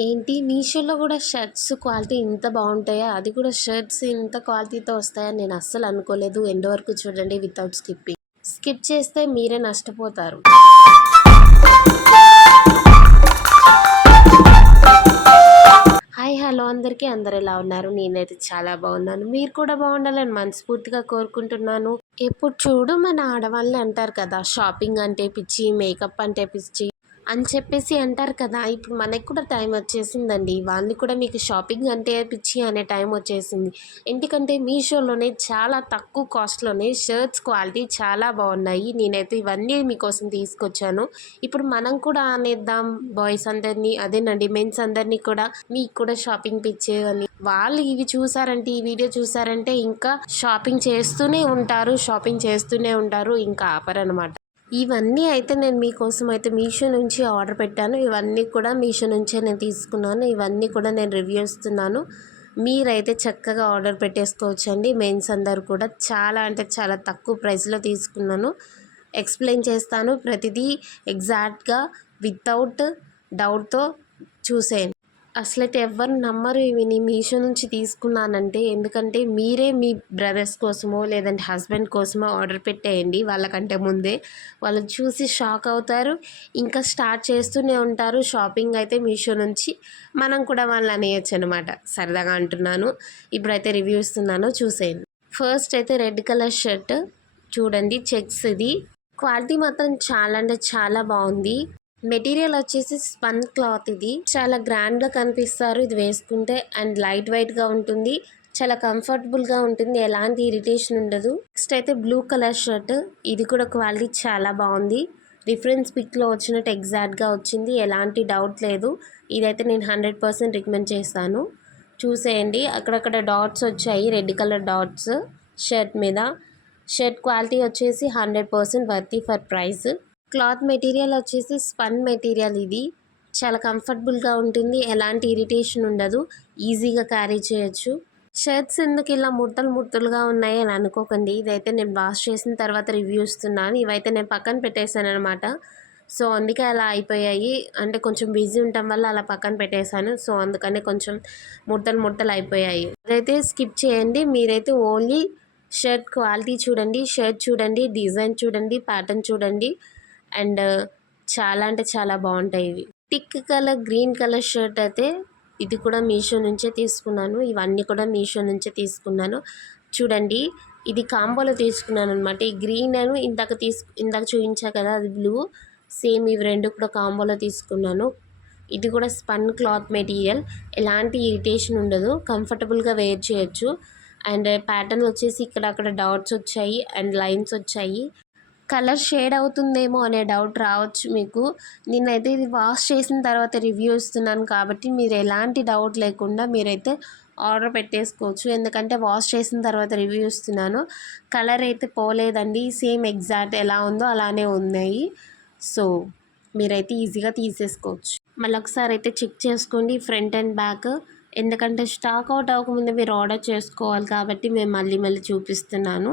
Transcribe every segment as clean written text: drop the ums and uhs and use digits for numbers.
ఏంటి మీషోలో కూడా షర్ట్స్ క్వాలిటీ ఇంత బాగుంటాయా? అది కూడా షర్ట్స్ ఇంత క్వాలిటీతో వస్తాయని నేను అస్సలు అనుకోలేదు. ఎండ్ వరకు చూడండి వితౌట్ స్కిప్పింగ్. స్కిప్ చేస్తే మీరే నష్టపోతారు. హాయ్ హలో అందరికీ, అందరు ఎలా ఉన్నారు? నేనైతే చాలా బాగున్నాను. మీరు కూడా బాగుండాలని మనస్ఫూర్తిగా కోరుకుంటున్నాను. ఎప్పుడు చూడు మన ఆడవాళ్ళని అంటారు కదా, షాపింగ్ అంటే పిచ్చి, మేకప్ అంటే పిచ్చి అని చెప్పేసి అంటారు కదా. ఇప్పుడు మనకు కూడా టైం వచ్చేసిందండి. వాళ్ళని కూడా మీకు షాపింగ్ అంటే పిచ్చి అనే టైం వచ్చేసింది. ఎందుకంటే మీషోలోనే చాలా తక్కువ కాస్ట్లోనే షర్ట్స్ క్వాలిటీ చాలా బాగున్నాయి. నేనైతే ఇవన్నీ మీకోసం తీసుకొచ్చాను. ఇప్పుడు మనం కూడా అనేద్దాం బాయ్స్ అందరినీ, అదేనండి మెన్స్ అందరినీ కూడా, మీకు కూడా షాపింగ్ పిచ్చే అని. వాళ్ళు ఇవి చూసారంటే, ఈ వీడియో చూసారంటే ఇంకా షాపింగ్ చేస్తూనే ఉంటారు, ఇంకా ఆపరనమాట. ఇవన్నీ అయితే నేను మీకోసం అయితే మీషో నుంచి ఆర్డర్ పెట్టాను. ఇవన్నీ కూడా మీషో నుంచే నేను తీసుకున్నాను. ఇవన్నీ కూడా నేను రివ్యూ ఇస్తున్నాను. మీరైతే చక్కగా ఆర్డర్ పెట్టేసుకోవచ్చండి. మెన్స్ అందరు కూడా చాలా అంటే చాలా తక్కువ ప్రైస్లో తీసుకున్నాను. ఎక్స్ప్లెయిన్ చేస్తాను ప్రతిదీ ఎగ్జాక్ట్గా వితౌట్ డౌట్తో చూసేయండి. అసలైతే ఎవ్వరు నమ్మరు ఇవి నేను మీషో నుంచి తీసుకున్నానంటే. ఎందుకంటే మీరే మీ బ్రదర్స్ కోసమో లేదంటే హస్బెండ్ కోసమో ఆర్డర్ పెట్టేయండి. వాళ్ళకంటే ముందే వాళ్ళు చూసి షాక్ అవుతారు. ఇంకా స్టార్ట్ చేస్తూనే ఉంటారు షాపింగ్ అయితే మీషో నుంచి. మనం కూడా వాళ్ళని అనేయచ్చు అనమాట. సరదాగా అంటున్నాను. ఇప్పుడైతే రివ్యూ ఇస్తున్నాను, చూసేయండి. ఫస్ట్ అయితే రెడ్ కలర్ షర్ట్ చూడండి, చెక్స్. ఇది క్వాలిటీ మాత్రం చాలా అంటే చాలా బాగుంది. మెటీరియల్ వచ్చేసి స్పన్ క్లాత్. ఇది చాలా గ్రాండ్గా కనిపిస్తారు ఇది వేసుకుంటే. అండ్ లైట్ వెయిట్గా ఉంటుంది, చాలా కంఫర్టబుల్గా ఉంటుంది, ఎలాంటి ఇరిటేషన్ ఉండదు. నెక్స్ట్ అయితే బ్లూ కలర్ షర్ట్. ఇది కూడా క్వాలిటీ చాలా బాగుంది. రిఫరెన్స్ పిక్లో వచ్చినట్టు ఎగ్జాక్ట్గా వచ్చింది, ఎలాంటి డౌట్ లేదు. ఇదైతే నేను 100% రికమెండ్ చేస్తాను. చూసేయండి, అక్కడక్కడ డాట్స్ వచ్చాయి, రెడ్ కలర్ డాట్స్ షర్ట్ మీద. షర్ట్ క్వాలిటీ వచ్చేసి 100% worthy for price. Cloth material వచ్చేసి స్పన్ మెటీరియల్. ఇది చాలా కంఫర్టబుల్గా ఉంటుంది, ఎలాంటి ఇరిటేషన్ ఉండదు, ఈజీగా క్యారీ చేయొచ్చు. షర్ట్స్ ఎందుకు ఇలా ముడతలుగా ఉన్నాయి అని అనుకోకండి. ఇదైతే నేను వాష్ చేసిన తర్వాత రివ్యూ ఇస్తున్నాను. ఇవైతే నేను పక్కన పెట్టేశాను అనమాట. సో అందుకే అలా అయిపోయాయి. అంటే కొంచెం బిజీ ఉండటం వల్ల అలా పక్కన పెట్టేశాను. సో అందుకనే కొంచెం ముడతలు అయిపోయాయి. అదైతే స్కిప్ చేయండి. మీరైతే ఓన్లీ షర్ట్ క్వాలిటీ చూడండి, షర్ట్ చూడండి, డిజైన్ చూడండి, ప్యాటర్న్ చూడండి. అండ్ చాలా అంటే చాలా బాగుంటాయి ఇవి. Tick colour green colour shirt అయితే ఇది కూడా మీషో నుంచే తీసుకున్నాను. ఇవన్నీ కూడా మీషో నుంచే తీసుకున్నాను. చూడండి, ఇది కాంబోలో తీసుకున్నాను అనమాట. ఈ గ్రీన్ అని ఇందాక చూపించా కదా, అది బ్లూ. సేమ్ ఇవి రెండు కూడా కాంబోలో తీసుకున్నాను. ఇది కూడా స్పన్ క్లాత్ మెటీరియల్, ఎలాంటి ఇరిటేషన్ ఉండదు, కంఫర్టబుల్గా వేర్ చేయొచ్చు. అండ్ ప్యాటర్న్ వచ్చేసి ఇక్కడ అక్కడ డాట్స్ వచ్చాయి అండ్ లైన్స్ వచ్చాయి. కలర్ షేడ్ అవుతుందేమో అనే డౌట్ రావచ్చు మీకు. నేనైతే ఇది వాష్ చేసిన తర్వాత రివ్యూ ఇస్తున్నాను కాబట్టి మీరు ఎలాంటి డౌట్ లేకుండా మీరైతే ఆర్డర్ పెట్టేసుకోవచ్చు. ఎందుకంటే వాష్ చేసిన తర్వాత రివ్యూ ఇస్తున్నాను. కలర్ అయితే పోలేదండి, సేమ్ ఎగ్జాక్ట్ ఎలా ఉందో అలానే ఉన్నాయి. సో మీరైతే ఈజీగా తీసేసుకోవచ్చు. మళ్ళీ ఒకసారి అయితే చెక్ చేసుకోండి ఫ్రంట్ అండ్ బ్యాక్. ఎందుకంటే స్టాక్ అవుట్ అవ్వకముందే మీరు ఆర్డర్ చేసుకోవాలి కాబట్టి మేము మళ్ళీ చూపిస్తున్నాను.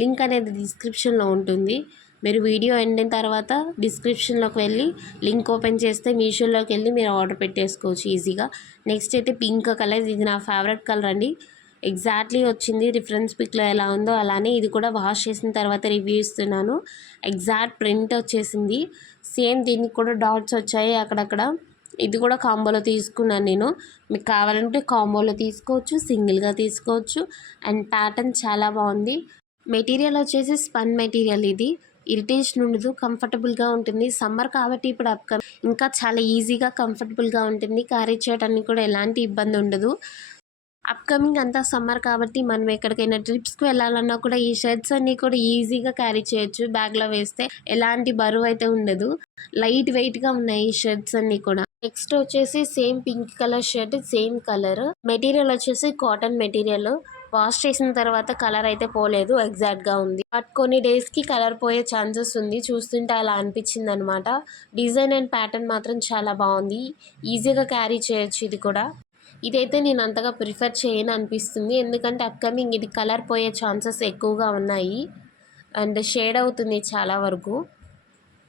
లింక్ అనేది డిస్క్రిప్షన్లో ఉంటుంది. మీరు వీడియో ఎండిన తర్వాత డిస్క్రిప్షన్లోకి వెళ్ళి లింక్ ఓపెన్ చేస్తే మీషోలోకి వెళ్ళి మీరు ఆర్డర్ పెట్టేసుకోవచ్చు ఈజీగా. నెక్స్ట్ అయితే పింక్ కలర్. ఇది నా ఫేవరెట్ కలర్ అండి. ఎగ్జాక్ట్లీ వచ్చింది రిఫరెన్స్ పిక్లో ఎలా ఉందో అలానే. ఇది కూడా వాష్ చేసిన తర్వాత రివ్యూ ఇస్తున్నాను. ఎగ్జాక్ట్ ప్రింట్ వచ్చేసింది. సేమ్ దీనికి కూడా డాట్స్ వచ్చాయి అక్కడక్కడ. ఇది కూడా కాంబోలో తీసుకున్నాను నేను. మీకు కావాలంటే కాంబోలో తీసుకోవచ్చు, సింగిల్గా తీసుకోవచ్చు. అండ్ ప్యాటర్న్ చాలా బాగుంది. మెటీరియల్ వచ్చేసి స్పన్ మెటీరియల్. ఇది ఇరిటేషన్ ఉండదు, కంఫర్టబుల్గా ఉంటుంది. సమ్మర్ కాబట్టి ఇప్పుడు ఇంకా చాలా ఈజీగా కంఫర్టబుల్గా ఉంటుంది. క్యారీ చేయడానికి కూడా ఎలాంటి ఇబ్బంది ఉండదు. అప్కమింగ్ అంతా సమ్మర్ కాబట్టి మనం ఎక్కడికైనా ట్రిప్స్కి వెళ్ళాలన్నా కూడా ఈ షర్ట్స్ అన్నీ కూడా ఈజీగా క్యారీ చేయొచ్చు. బ్యాగ్లో వేస్తే ఎలాంటి బరువు అయితే ఉండదు. లైట్ వెయిట్గా ఉన్నాయి ఈ షర్ట్స్ అన్నీ కూడా. నెక్స్ట్ వచ్చేసి same pink colour shirt, same colour. Material వచ్చేసి కాటన్ మెటీరియల్. వాష్ చేసిన తర్వాత కలర్ అయితే పోలేదు, ఎగ్జాక్ట్గా ఉంది. బట్ కొన్ని డేస్కి కలర్ పోయే ఛాన్సెస్ ఉంది. చూస్తుంటే అలా అనిపించింది అనమాట. డిజైన్ అండ్ ప్యాటర్న్ మాత్రం చాలా బాగుంది, ఈజీగా క్యారీ చేయొచ్చు. ఇది కూడా ఇదైతే నేను అంతగా ప్రిఫర్ చేయను అనిపిస్తుంది. ఎందుకంటే అప్కమింగ్ ఇది కలర్ పోయే ఛాన్సెస్ ఎక్కువగా ఉన్నాయి అండ్ షేడ్ అవుతుంది చాలా వరకు.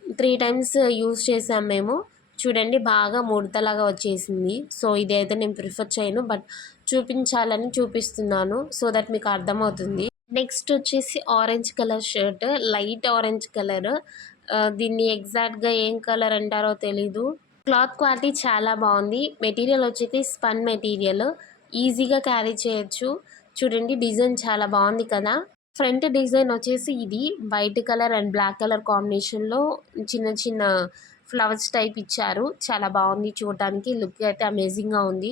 3 టైమ్స్ యూజ్ చేసాం మేము. చూడండి బాగా ముడతలాగా వచ్చేసింది. సో ఇదైతే నేను ప్రిఫర్ చేయను. బట్ చూపించాలని చూపిస్తున్నాను. సో దట్ మీకు అర్థమవుతుంది. నెక్స్ట్ వచ్చేసి orange colour shirt. Light orange colour. దీన్ని ఎగ్జాక్ట్‌గా ఏం కలర్ అంటారో తెలీదు. క్లాత్ క్వాలిటీ చాలా బాగుంది. మెటీరియల్ వచ్చేసి స్పన్ మెటీరియల్. ఈజీగా క్యారీ చేయొచ్చు. చూడండి డిజైన్ చాలా బాగుంది కదా! ఫ్రంట్ డిజైన్ వచ్చేసి ఇది white colour and black colour కాంబినేషన్‌లో చిన్న చిన్న ఫ్లవర్స్ టైప్ ఇచ్చారు. చాలా బాగుంది చూడటానికి. లుక్ అయితే అమేజింగ్‌గా ఉంది.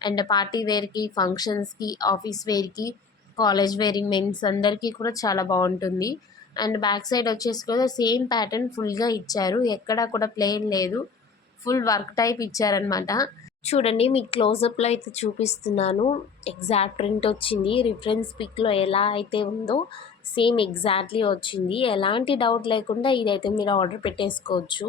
అండ్ పార్టీ వేర్‌కి, ఫంక్షన్స్‌కి, ఆఫీస్ వేర్‌కి, కాలేజ్ వేరింగ్ మెన్స్ అందరికీ కూడా చాలా బాగుంటుంది. అండ్ బ్యాక్ సైడ్ వచ్చేసి కూడా సేమ్ ప్యాటర్న్ ఫుల్‌గా ఇచ్చారు. ఎక్కడా కూడా ప్లెయిన్ లేదు. ఫుల్ వర్క్ టైప్ ఇచ్చారనమాట. చూడండి మీకు క్లోజప్‌లో అయితే చూపిస్తున్నాను. ఎగ్జాక్ట్ ప్రింట్ వచ్చింది. రిఫరెన్స్ పిక్‌లో ఎలా అయితే ఉందో సేమ్ ఎగ్జాక్ట్‌లీ వచ్చింది. ఎలాంటి డౌట్ లేకుండా ఇదైతే మీరు ఆర్డర్ పెట్టేసుకోవచ్చు.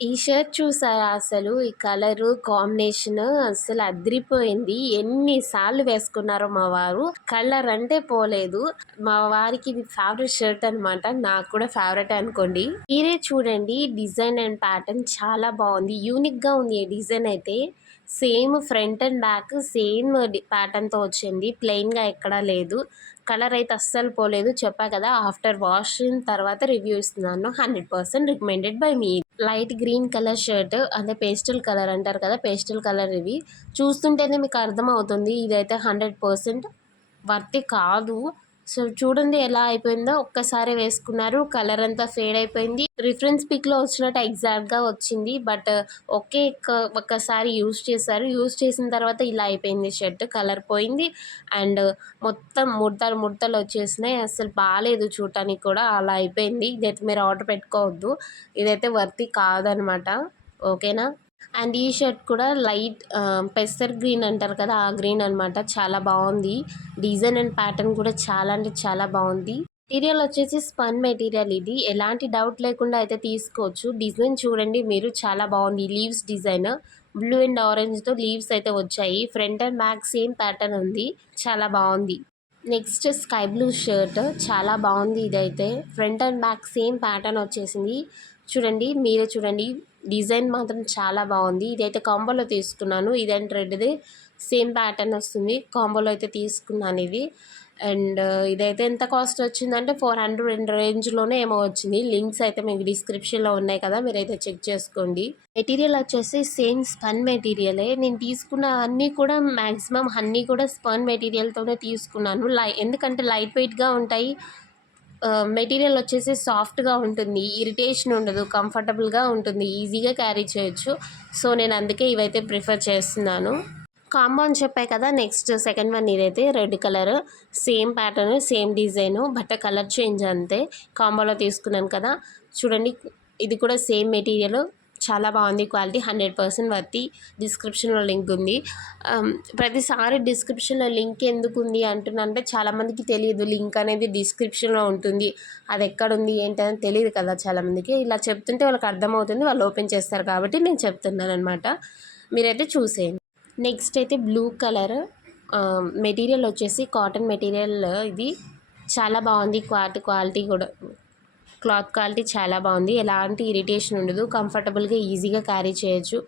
ఈ షర్ట్ చూసారా అసలు? ఈ కలరు కాంబినేషన్ అస్సలు అదిరిపోయింది. ఎన్ని సార్లు వేసుకున్నారో మా వారు. కలర్ అంటే పోలేదు. మా వారికి ఇది ఫేవరెట్ షర్ట్ అనమాట. నాకు కూడా ఫేవరెట్ అనుకోండి. మీరే చూడండి డిజైన్ అండ్ ప్యాటర్న్ చాలా బాగుంది. యూనిక్‌గా ఉంది ఈ డిజైన్ అయితే. Same front and back same ప్యాటర్న్‌తో వచ్చింది. ప్లెయిన్‌గా ఎక్కడా లేదు. కలర్ అయితే అస్సలు పోలేదు. చెప్పా కదా ఆఫ్టర్ వాషింగ్ తర్వాత రివ్యూ ఇస్తున్నాను. 100% recommended by me. Light green colour shirt అంటే పేస్టల్ కలర్ అంటారు కదా, పేస్టల్ కలర్ ఇవి. చూస్తుంటేనే మీకు అర్థమవుతుంది ఇదైతే 100% వర్త్ కాదు. సో చూడండి ఎలా అయిపోయిందో. ఒక్కసారి వేసుకున్నారు కలర్ అంతా ఫేడ్ అయిపోయింది. రిఫరెన్స్ పిక్లో వచ్చినట్టు ఎగ్జాక్ట్గా వచ్చింది. బట్ ఒకే ఒక్కసారి యూస్ చేశారు. యూస్ చేసిన తర్వాత ఇలా అయిపోయింది షర్ట్. కలర్ పోయింది అండ్ మొత్తం ముడతలు ముడతలు వచ్చేసినాయి. అసలు బాగాలేదు చూడటానికి కూడా. అలా అయిపోయింది. ఇదైతే మీరు ఆర్డర్ పెట్టుకోవద్దు. ఇదైతే వర్తీ కాదనమాట. ఓకేనా? అండ్ ఈ షర్ట్ కూడా లైట్ పెసర్ గ్రీన్ అంటారు కదా, ఆ గ్రీన్ అనమాట. చాలా బాగుంది. డిజైన్ అండ్ ప్యాటర్న్ కూడా చాలా అంటే చాలా బాగుంది. మెటీరియల్ వచ్చేసి స్పన్ మెటీరియల్ ఇది. ఎలాంటి డౌట్ లేకుండా అయితే తీసుకోవచ్చు. డిజైన్ చూడండి మీరు, చాలా బాగుంది. లీవ్స్ డిజైన్ బ్లూ అండ్ ఆరెంజ్తో లీవ్స్ అయితే వచ్చాయి. Front and back same pattern ఉంది. చాలా బాగుంది. నెక్స్ట్ స్కై బ్లూ షర్ట్ చాలా బాగుంది. ఇదైతే front and back same pattern వచ్చేసింది. చూడండి మీరే చూడండి. డిజైన్ మాత్రం చాలా బాగుంది. ఇదైతే కాంబోలో తీసుకున్నాను. ఇదంటే రెడ్ది సేమ్ ప్యాటర్న్ వస్తుంది. కాంబోలో అయితే తీసుకున్నాను ఇది. అండ్ ఇదైతే ఎంత కాస్ట్ వచ్చిందంటే 400 రేంజ్లోనే ఏమో వచ్చింది. లింక్స్ అయితే మీకు డిస్క్రిప్షన్లో ఉన్నాయి కదా, మీరైతే చెక్ చేసుకోండి. మెటీరియల్ వచ్చేసి సేమ్ స్పన్ మెటీరియలే. నేను తీసుకున్న అన్నీ కూడా మ్యాక్సిమం అన్నీ కూడా స్పన్ మెటీరియల్తోనే తీసుకున్నాను. ఎందుకంటే లైట్ వెయిట్గా ఉంటాయి. మెటీరియల్ వచ్చేసి సాఫ్ట్గా ఉంటుంది. ఇరిటేషన్ ఉండదు. కంఫర్టబుల్గా ఉంటుంది. ఈజీగా క్యారీ చేయొచ్చు. సో నేను అందుకే ఇవైతే ప్రిఫర్ చేస్తున్నాను. కాంబో అని చెప్పాయి కదా. నెక్స్ట్ సెకండ్ వన్ ఇదైతే red colour. Same pattern same design, but colour change అంతే. కాంబోలో తీసుకున్నాను కదా. చూడండి ఇది కూడా సేమ్ మెటీరియల్. చాలా బాగుంది. క్వాలిటీ 100% వర్తి. డిస్క్రిప్షన్లో లింక్ ఉంది. ప్రతిసారి డిస్క్రిప్షన్లో లింక్ ఎందుకు ఉంది అంటున్నానంటే చాలామందికి తెలియదు. లింక్ అనేది డిస్క్రిప్షన్లో ఉంటుంది. అది ఎక్కడుంది ఏంటని తెలియదు కదా చాలామందికి. ఇలా చెప్తుంటే వాళ్ళకి అర్థమవుతుంది. వాళ్ళు ఓపెన్ చేస్తారు కాబట్టి నేను చెప్తున్నాను అనమాట. మీరైతే చూసేయండి. నెక్స్ట్ అయితే బ్లూ కలర్. మెటీరియల్ వచ్చేసి కాటన్ మెటీరియల్. ఇది చాలా బాగుంది. క్వాలిటీ కూడా క్లాత్ క్వాలిటీ చాలా బాగుంది. ఎలాంటి ఇరిటేషన్ ఉండదు. కంఫర్టబుల్గా ఈజీగా క్యారీ చేయొచ్చు.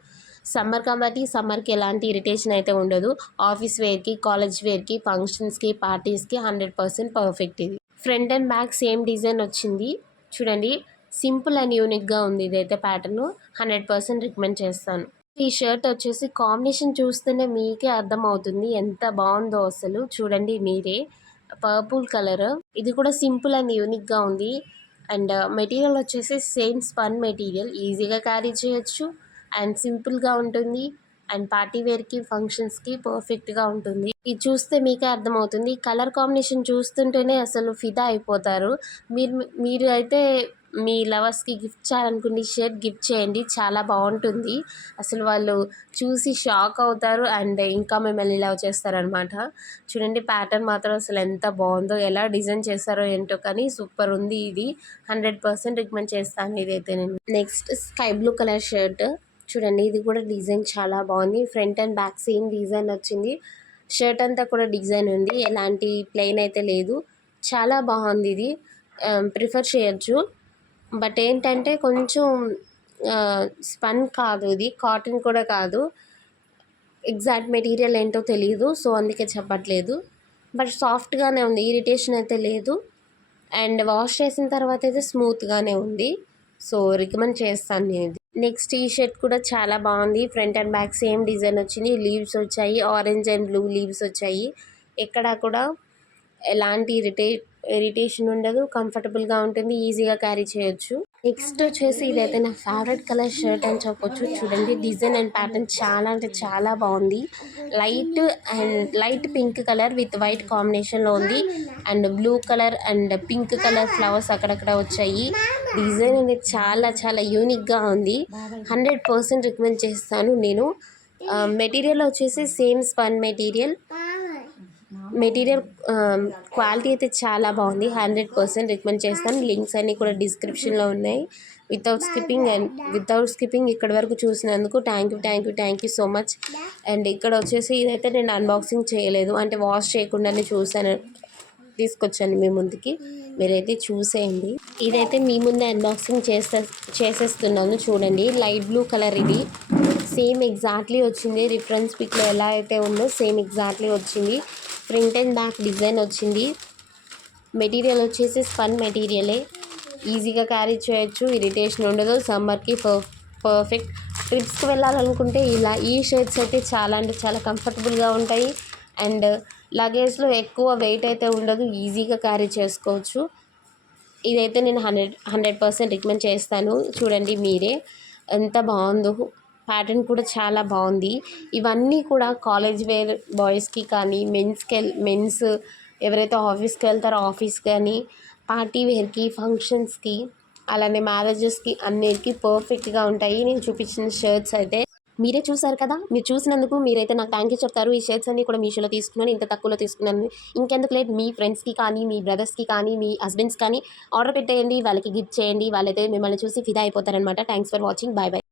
సమ్మర్ కాబట్టి సమ్మర్కి ఎలాంటి ఇరిటేషన్ అయితే ఉండదు. ఆఫీస్ వేర్కి, కాలేజ్ వేర్కి, ఫంక్షన్స్కి, పార్టీస్కి 100% పర్ఫెక్ట్ ఇది. Front and back same design వచ్చింది. చూడండి సింపుల్ అండ్ యూనిక్గా ఉంది. ఇదైతే ప్యాటర్న్ 100% రికమెండ్ చేస్తాను. ఈ షర్ట్ వచ్చేసి కాంబినేషన్ చూస్తేనే మీకే అర్థమవుతుంది ఎంత బాగుందో అసలు. చూడండి మీరే. Purple colour. ఇది కూడా సింపుల్ అండ్ యూనిక్గా ఉంది. అండ్ మెటీరియల్ వచ్చేసి సేమ్ స్పన్ మెటీరియల్. ఈజీగా క్యారీ చేయొచ్చు అండ్ సింపుల్గా ఉంటుంది. అండ్ పార్టీ వేర్కి, ఫంక్షన్స్కి పర్ఫెక్ట్గా ఉంటుంది. ఇది చూస్తే మీకే అర్థమవుతుంది. కలర్ కాంబినేషన్ చూస్తుంటేనే అసలు ఫిదా అయిపోతారు. మీరు అయితే మీ లవర్స్కి గిఫ్ట్ చేయాలనుకుని షర్ట్ గిఫ్ట్ చేయండి. చాలా బాగుంటుంది. అసలు వాళ్ళు చూసి షాక్ అవుతారు అండ్ ఇంకా మిమ్మల్ని లవ్ చేస్తారనమాట. చూడండి ప్యాటర్న్ మాత్రం అసలు ఎంత బాగుందో. ఎలా డిజైన్ చేస్తారో ఏంటో కానీ సూపర్ ఉంది. ఇది 100% రికమెండ్ చేస్తాను ఇదైతే నేను. Next sky blue colour shirt. చూడండి ఇది కూడా డిజైన్ చాలా బాగుంది. Front and back same design వచ్చింది. షర్ట్ అంతా కూడా డిజైన్ ఉంది. ఎలాంటి ప్లెయిన్ అయితే లేదు. చాలా బాగుంది ఇది. ప్రిఫర్ చేయొచ్చు. బట్ ఏంటంటే కొంచెం స్పన్ కాదు, ఇది కాటన్ కూడా కాదు. ఎగ్జాక్ట్ మెటీరియల్ ఏంటో తెలీదు, సో అందుకే చెప్పట్లేదు. బట్ సాఫ్ట్గానే ఉంది, ఇరిటేషన్ అయితే లేదు. అండ్ వాష్ చేసిన తర్వాత అయితే స్మూత్గానే ఉంది. సో రికమెండ్ చేస్తాను నేను ఇది. నెక్స్ట్ ఈ షర్ట్ కూడా చాలా బాగుంది. Front and back same design వచ్చింది. లీవ్స్ వచ్చాయి, ఆరెంజ్ అండ్ బ్లూ లీవ్స్ వచ్చాయి. ఎక్కడా కూడా ఎలాంటి ఇరిటేషన్ ఉండదు, కంఫర్టబుల్గా ఉంటుంది, ఈజీగా క్యారీ చేయొచ్చు. నెక్స్ట్ వచ్చేసి ఇదైతే నా ఫేవరెట్ కలర్ షర్ట్ అని చెప్పొచ్చు. చూడండి, డిజైన్ అండ్ ప్యాటర్న్ చాలా అంటే చాలా బాగుంది. Light pink colour with white కాంబినేషన్లో ఉంది. And blue colour and pink colour flowers అక్కడక్కడ వచ్చాయి. డిజైన్ అనేది చాలా చాలా యూనిక్గా ఉంది. 100% రికమెండ్ చేస్తాను నేను. మెటీరియల్ వచ్చేసి సేమ్ స్పన్ మెటీరియల్. క్వాలిటీ అయితే చాలా బాగుంది. 100% రికమెండ్ చేస్తాను. లింక్స్ అన్నీ కూడా డిస్క్రిప్షన్లో ఉన్నాయి. వితౌట్ స్కిప్పింగ్ ఇక్కడి వరకు చూసినందుకు thank you so much. And ఇక్కడ వచ్చేసి ఇదైతే నేను అన్బాక్సింగ్ చేయలేదు, అంటే వాష్ చేయకుండానే తీసుకొచ్చాను మీ ముందుకి. మీరైతే చూసేయండి. ఇదైతే మీ ముందే అన్బాక్సింగ్ చేసేస్తున్నాను. చూడండి, లైట్ బ్లూ కలర్ ఇది. సేమ్ ఎగ్జాక్ట్లీ వచ్చింది. రిఫరెన్స్ పిక్లో ఎలా అయితే ఉందో సేమ్ ఎగ్జాక్ట్లీ వచ్చింది. ఫ్రంట్ అండ్ బ్యాక్ డిజైన్ వచ్చింది. మెటీరియల్ వచ్చేసి స్పన్ మెటీరియలే. ఈజీగా క్యారీ చేయొచ్చు, ఇరిటేషన్ ఉండదు. సమ్మర్కి పర్ఫెక్ట్. ట్రిప్స్కి వెళ్ళాలనుకుంటే ఈ షర్ట్స్ అయితే చాలా అంటే చాలా కంఫర్టబుల్గా ఉంటాయి. అండ్ లగేజ్లో ఎక్కువ వెయిట్ అయితే ఉండదు, ఈజీగా క్యారీ చేసుకోవచ్చు. ఇదైతే నేను 100% రికమెండ్ చేస్తాను. చూడండి మీరే ఎంత బాగుందో. ప్యాటర్న్ కూడా చాలా బాగుంది. ఇవన్నీ కూడా కాలేజ్ వేర్ బాయ్స్కి కానీ, మెన్స్ ఎవరైతే ఆఫీస్కి వెళ్తారో ఆఫీస్ కానీ, పార్టీ వేర్కి, ఫంక్షన్స్కి, అలానే మ్యారేజెస్కి అన్నిటికీ పర్ఫెక్ట్గా ఉంటాయి నేను చూపించిన షర్ట్స్ అయితే. మీరే చూసారు కదా, మీరు చూసినందుకు మీరైతే నాకు థ్యాంక్ యూ చెప్తారు. ఈ షర్ట్స్ అన్నీ కూడా మీషోలో తీసుకున్నాను, ఇంత తక్కువలో తీసుకున్నాను. ఇంకెందుకు లేదు, మీ ఫ్రెండ్స్కి కానీ, మీ బ్రదర్స్కి కానీ, మీ హస్బెండ్స్ కానీ ఆర్డర్ పెట్టేయండి. వాళ్ళకి గిఫ్ట్ చేయండి. వాళ్ళైతే మిమ్మల్ని చూసి ఫిదా అయిపోతారనమాట. Thanks for watching. బాయ్.